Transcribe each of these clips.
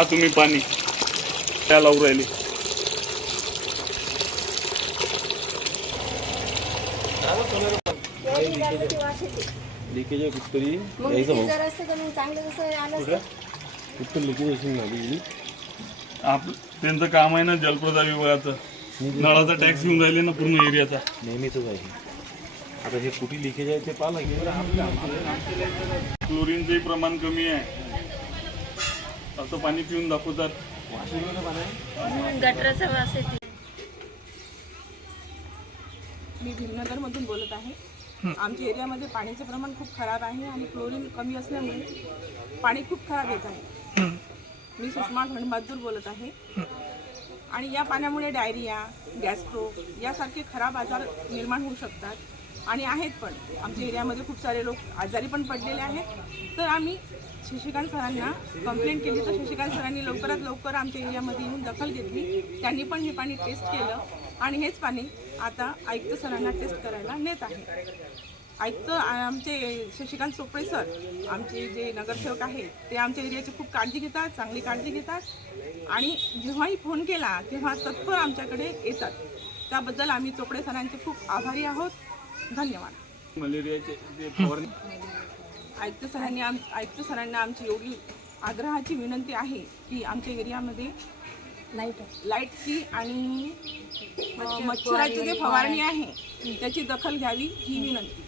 हा तुम्ही पाणी. त्या लावून राहिले. लिकेज आहे कुठतरी यायचं भाऊ. कुठं? लिकेज झाली आप त्यांचं काम आहे ना जलप्रदा विभागाचं. नळाचा टॅक्स येऊन राहिले ना पूर्ण एरियाचा. नेहमीच आहे. आता हे कुठे लिकेज आहे ते पाहा लागेल. क्लोरीनचंही प्रमाण कमी आहे. असं पाणी पिऊन दाखवतात. गटराचा वास येते मी भीमनगरमधून बोलत आहे. आमच्या एरियामध्ये पाण्याचे प्रमाण खूप खराब आहे आणि क्लोरीन कमी असल्यामुळे पाणी खूप खराब येत आहे. मी सुषमा घनबहादूर बोलत आहे. आणि या पाण्यामुळे डायरिया गॅस्ट्रो यासारखे खराब आजार निर्माण होऊ शकतात. आणि आहेत पण. आमच्या एरियामध्ये खूप सारे लोक आजारी पण पडलेले आहेत. तर आम्ही शशिकांत सरांना कंप्लेंट केली. तर शशिकांत सरांनी लवकरात लवकर आमच्या एरियामध्ये येऊन दखल घेतली. त्यांनी पण हे पाणी टेस्ट केलं. आणि हेच पाणी आता आयुक्त सरांना टेस्ट करायला नेत आहे. आयुक्त आमचे शशिकांत चोपडे सर आमचे जे नगरसेवक आहेत ते आमच्या एरियाची खूप काळजी घेतात चांगली काळजी घेतात. आणि जेव्हाही फोन केला तेव्हा तत्पर आमच्याकडे येतात. त्याबद्दल आम्ही चोपडे सरांचे खूप आभारी आहोत. धन्यवाद. मलेरियाचे जे फवारणी आयुक्त सरांनी आम आयुक्त सरांना आमची एवढी आग्रहाची विनंती आहे की आमच्या एरियामध्ये लाइट लाईटची आणि मच्छराची जी फवारणी आहे. त्याची दखल घ्यावी ही विनंती.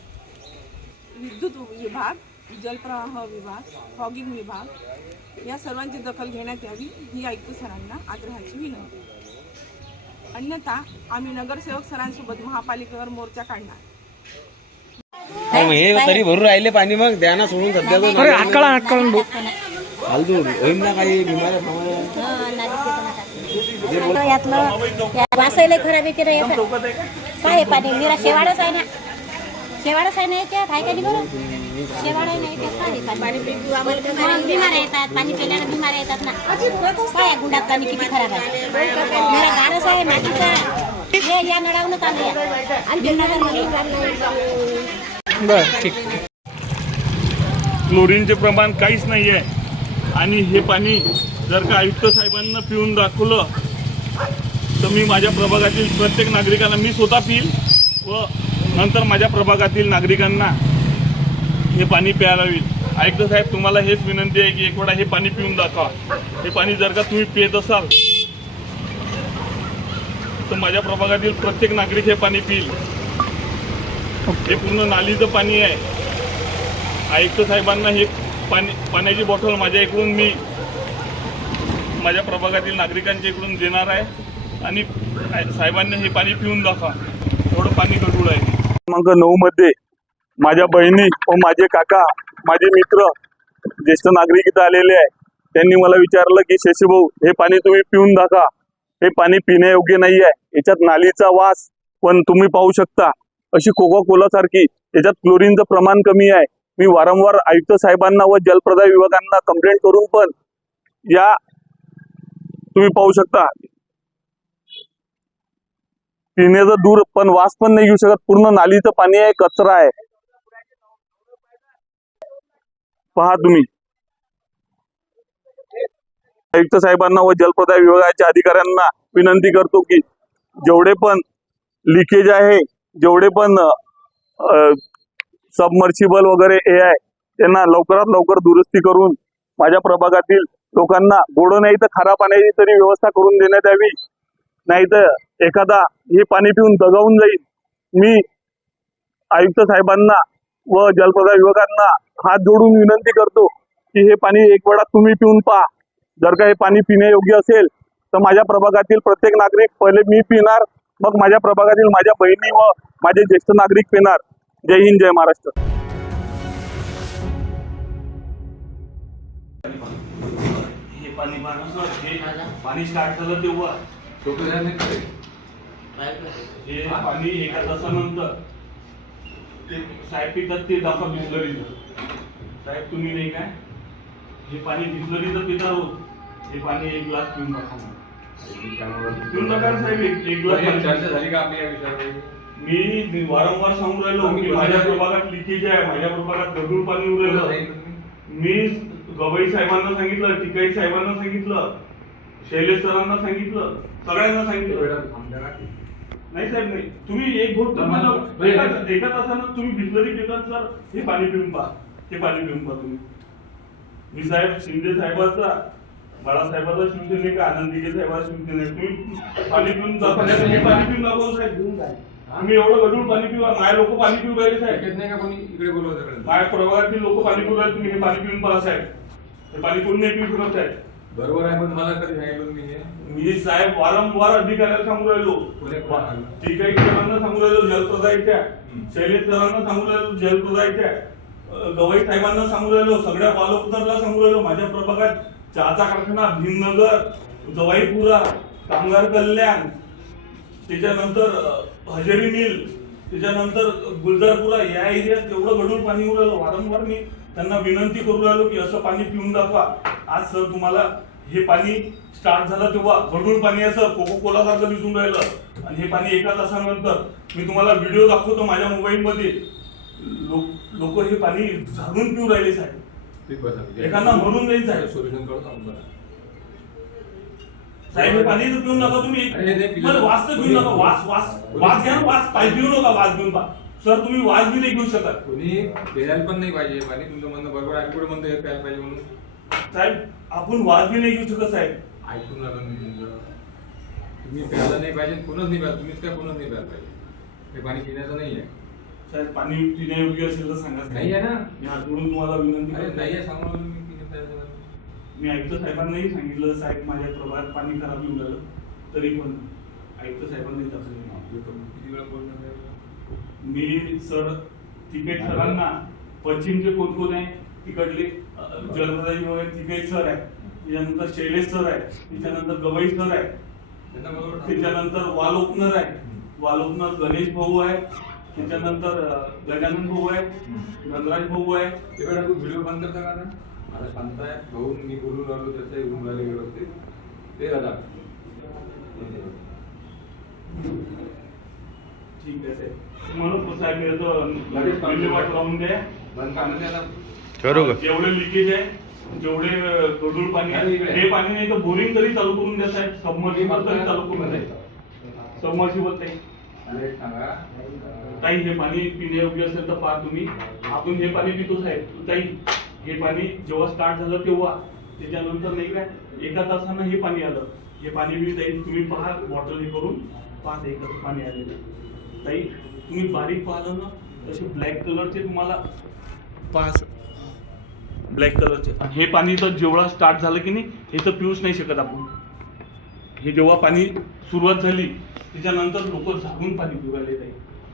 विद्युत विभाग जलप्रवाह विभाग फॉगिंग विभाग या सर्वांची दखल घेण्यात यावी ही आयुक्त सरांना आग्रहाची विनंती. अन्यथा आम्ही नगरसेवक सरांसोबत महापालिकेवर मोर्चा काढणार. हे तरी भरून राहिले पाणी मग. द्या ना सोडून सध्या फालतू होईन ना काही बिमाऱ्या फामाऱ्या. यातलं या वासायला खराब येते रे याचं. काय आहे पाणी? निरा शेवाळच आहे ना? शेवाळच आहे ना याच्यात? आहे का नाही बरं? शेवाळ आहे ना याच्यात? काय आहे पाणी? मग बिमाऱ्या येतात. पाणी पिल्यानं बिमाऱ्या येतात ना. काय आहे गुंडात? पाणी किती खराब आहे? निरा गारच आहे मातीचा. हे या नळावूनच आलं या आणि भीमनगरमध्ये क्लोरीनचे प्रमाण काहीच नाही आहे आणि हे पाणी जर का आयुक्त साहेबांना पिऊन दाखवलं तर मी माझ्या प्रभागातील प्रत्येक नागरिकांना मी स्वतः पिईल व नंतर माझ्या प्रभागातील नागरिकांना हे पाणी प्यायला येईल. आयुक्त साहेब तुम्हाला हेच विनंती आहे की एक वेळा हे पाणी पिऊन दाखवा. हे पाणी जर का तुम्ही पित असाल तर माझ्या प्रभागातील प्रत्येक नागरिक हे पाणी पिईल. हे पूर्ण नालीचं पाणी आहे. आयुक्त साहेबांना हे पाणी पाण्याची बॉटल माझ्या इकडून मी माझ्या प्रभागातील नागरिकांच्या इकडून देणार आहे. आणि साहेबांनी हे पाणी पिऊन दाखवा. एवढं पाणी गडूळ आहे. क्रमांक नऊ मध्ये माझ्या बहिणी व माझे काका माझे मित्र ज्येष्ठ नागरिक इथं आलेले आहे. त्यांनी मला विचारलं की शशीभाऊ हे पाणी तुम्ही पिऊन दाखवा. हे पाणी पिण्यायोग्य नाही आहे याच्यात नालीचा वास पण तुम्ही पाहू शकता. अशी कोका कोला सारखी त्याच्यात क्लोरीनचं प्रमाण कमी आहे. मी वारंवार आयुक्त साहेबांना व जलप्रदाय विभागांना कंप्लेंट करून पण या तुम्ही पाहू शकता. पिण्याचं दूर पण वास पण नाही घेऊ शकत. पूर्ण नालीचं पाणी आहे कचरा आहे. पहा तुम्ही. आयुक्त साहेबांना व जलप्रदाय विभागाच्या अधिकाऱ्यांना विनंती करतो की जेवढे पण लिकेज आहे जेवढे पण सबमर्शिबल वगैरे हे आहे त्यांना लवकरात लवकर दुरुस्ती करून माझ्या प्रभागातील लोकांना गोड नाही तर खारा पाण्याची तरी व्यवस्था करून देण्यात यावी. नाही तर एखादा हे पाणी पिऊन दगावून जाईल. मी आयुक्त साहेबांना व जलप्रदा विभागांना हात जोडून विनंती करतो की हे पाणी एक वेळा तुम्ही पिऊन पहा. जर का हे पाणी पिण्यायोग्य असेल तर माझ्या प्रभागातील प्रत्येक नागरिक पहिले मी पिणार मग माझ्या प्रभागातील माझ्या बहिणी व माझे ज्येष्ठ नागरिक पिणार. जय हिंद जय महाराष्ट्र. हे पाणी पाणी स्टार्ट झालं तेव्हा. हे पाणी एका तासानंतर. ते साहेब पितात ते दाखवा बिस्लरीचं साहेब तुम्ही नाही काय? हे पाणी बिस्लरीचं पिता आहोत हे पाणी एक ग्लास पिऊन दाखवा. पिऊन टाका रे साहेब एक. चर्चा झाली का आपल्या या विषयावर? मी वारंवार सांगून राहिलो की माझ्या प्रभागात लिकेज आहे माझ्या प्रभागात गढूळ पाणी उरेल मी गवई साहेबांना सांगितलं टिकाई साहेबांना सांगितलं शैलेश सरांना सांगितलं सगळ्यांना सांगितलं. नाही साहेब नाही. तुम्ही एक एका एका तासानं तुम्ही बिस्लरी पितात सर. हे पाणी पिऊन पहा. हे पाणी पिऊन पहा तुम्ही. मी साहेब शिंदे साहेबाचा बाळासाहेबाचा शिवसेनेक आनंदीगे साहेबाचा शिवसेने तुम्ही पाणी पिऊन हे पाणी पिऊन दाखवतो साहेब. आम्ही एवढं गडूळ पाणी पिऊ माझ्या लोक पाणी पिऊ राहिले साहेब. नाही का कोणी इकडे बोलवत माझ्या प्रभागातील लोक पाणी पिऊ राहिले तुम्ही हे पाणी पिऊन पहा साहेब. हे पाणी कोण नाही पिऊ शकत साहेब. बरोबर आहे पण मला कधी सांगितलं हे? मी साहेब वारंवार अधिकाऱ्याला सांगू राहिलो? ठीक आहे सरांना सांगू राहिलो जलप्रदायच्या शैलेश सरांना सांगू राहिलो जलप्रदायच्या गवई साहेबांना सांगू राहिलो सगळ्या बालोपतरला सांगू राहिलो माझ्या प्रभागात चहाचा कारखाना भीमनगर जवाईपुरा कामगार कल्याण त्याच्यानंतर हजेरी मिल त्याच्यानंतर गुलजारपुरा या एरियात एवढं गडूळ पाणी येऊ राहिलं वारंवार मी त्यांना विनंती करू राहिलो की असं पाणी पिऊन दाखवा. आज सर तुम्हाला हे पाणी स्टार्ट झालं तेव्हा गडूळ पाणी असं कोको कोला सारखं दिसून राहिलं. आणि हे पाणी एका तासानंतर मी तुम्हाला व्हिडिओ दाखवतो माझ्या मोबाईलमध्ये लोक लोक हे पाणी झाडून पिऊ राहिले साहेब. एखादा मरून जाईल साहेब. सोल्युशन आपण बरं. साहेब हे पाणी पिऊन नका तुम्ही. बरं, वास तर घेऊ नका. वास वास वास घ्या ना वास पाय पिऊ नका वास घेऊन पा सर तुम्ही वास बी नाही घेऊ शकत. कोणी प्यायला पण नाही पाहिजे. पाणी तुमचं म्हणणं बरोबर आहे. कुठे म्हणतो प्यायला पाहिजे म्हणून? साहेब आपण वास बी नाही घेऊ शकत साहेब. ऐकून नका मी तुमचं. तुम्ही प्यायला नाही पाहिजे कोणच नाही प्यायला तुम्हीच काय कोणच नाही प्यायला पाहिजे. हे पाणी पिण्याचं नाही आहे साहेब पाणी पिण्यायोग्य असेल तर सांगा. नाही आहे ना मी तुम्हाला विनंती अरे करतो. नाही. मी आयुक्त साहेबांनाही सांगितलं साहेब माझ्या प्रभागात पाणी खराब येऊन राहिलं तरी पण आयुक्त साहेबांनी दाखवलं आपलं तर किती वेळा बोलणं आहे? मी सर तिकेट सरांना पश्चिमचे कोण कोण आहे तिकडले जलप्रदाजी वगैरे तिकेट सर आहे त्याच्यानंतर शैलेश सर आहे त्याच्यानंतर गवई सर आहे त्यांना बरोबर सांगू. त्याच्यानंतर वाल ओपनर आहे वाल ओपनर गणेश भाऊ आहे त्याच्यानंतर गजानन भाऊ आहे गणराज भाऊ आहे. तिकडे तू व्हिडिओ बंद करता का आता? आता शांत आहे. भाऊ मी बोलून राहिलो त्याचं येऊन राहिले व्यवस्थित. ते दादा ठीक आहे साहेब. म्हणून साहेब याचं लगेच काम विल्हेवाट. लावून द्या. बंद नाही जेवढे लिकेज आहे जेवढे अं, गढूळ पाणी आहे. हे पाणी नाही तर बोरिंग तरी चालू करून द्या साहेब. सबमर्सिबल तरी चालू करून द्या. सबमर्सिबल एक सांगा. ताई हे पाणी पिण्यायोग्य असेल तर पहा तुम्ही. आपण हे पाणी पितो साहेब ताई हे पाणी जेव्हा स्टार्ट झालं तेव्हा त्याच्यानंतर नाही काय एका तासानं हे पाणी आलं. हे पाणी मी ताई तुम्ही पहा बॉटल हे करून पाच एकच पाणी आलेलं. ताई तुम्ही बारीक पाहिलं ना तसे ब्लॅक कलरचे तुम्हाला पाच ब्लॅक कलरचे हे पाणी तर जेवढा स्टार्ट झालं की नाही हे तर पिऊच नाही शकत आपण. हे जेव्हा पाणी सुरुवात झाली त्याच्यानंतर लोक झाकून पाणी पिऊ राहिले ताई.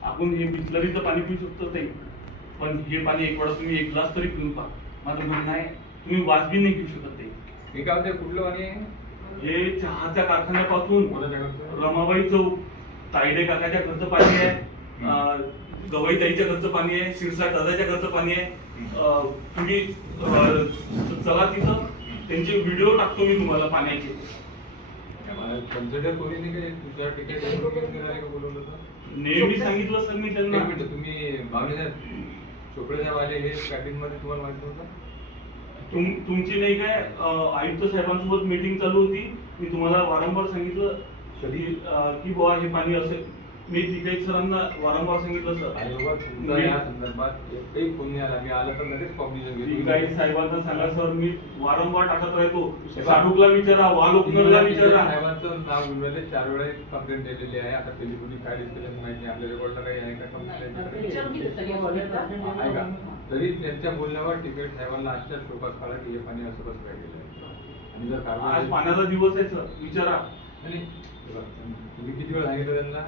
आपण हे बिस्लरीचं पाणी पिऊ शकतो ताई पण हे पाणी एक वेळा तुम्ही एक ग्लास तरी पिऊन पहा. माझं म्हणणं आहे तुम्ही वास बी नाही घेऊ शकत ताई मी काय म्हणते कुठलं पाणी आहे? हे चहाच्या कारखान्यापासून? रमाबाई चौक तायडे काकाच्या घरचं पाणी आहे गवई ताईच्या घरचं पाणी आहे शिरसाट दादाच्या घरचं पाणी आहे. तुम्ही चला तिथं. त्यांचे व्हिडिओ टाकतो मी तुम्हाला पाण्याचे. कन्सिडर कोणी तुझ्या तिकीट बोलवलं होतं? नेहमी सांगितलं सर मी त्यांना. मिनिट तुम्ही भावने साहेब चोपडे साहेब आले हे पॅकेजमध्ये तुम्हाला माहिती नव्हतं? तुम तुमची नाही काय आयुक्त साहेबांसोबत मीटिंग चालू होती. मी तुम्हाला वारंवार सांगितलं कधी की बुवा हे पाणी असेल. मी तिकडे सरांना वारंवार सांगितलं सर. आणि बाबा तुमचा या संदर्भात एकही फोन नाही आला मी आला तर लगेच कॉम्बिनेशन तिकाई साहेबांना सांगा सर मी वारंवार टाकत राहतो. साडूकला विचारा वाल ओपनरला विचारा. साहेबांचं नाव गुंडले चार वेळा कंप्लेंट दिलेली आहे. आता कधी कोणी काय डिस्कशन माहिती नाही. आपल्या रेकॉर्डला काही आहे का कंप्लेंट आहे का? तरी त्यांच्या बोलण्यावर तिकीट साहेबांना आजच्या शोकात काढा की हे पाणी असं कसं काय गेलं. आणि जर आज कारवाई पाण्याचा दिवस आहे सर. विचारा. आणि तुम्ही किती वेळ सांगितलं त्यांना?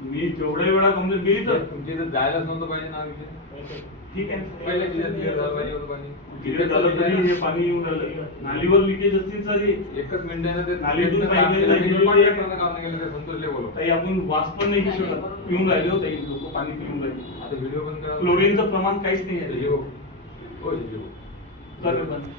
मी जेवढ्या वेळा कंप्लेंट केली तर तुमच्या इथं जायलाच नव्हतं पाहिजे ना इथे ठीक आहे. क्लिअर झालं पाहिजे होतं पाणी. तिकडे झालं तरी हे पाणी येऊन राहिलं. नालीवर लिकेज असतील सर एकच मिनिटाने ते. नालीतून काम पाणी केलं, ते पण. ताई आपण वास पण नाही घेऊ शकत. पिऊन राहिले होते लोक पाणी पिऊन राहिले. आता व्हिडिओ करा. क्लोरीनचं प्रमाण काहीच नाही आहे. हे हो. बंद.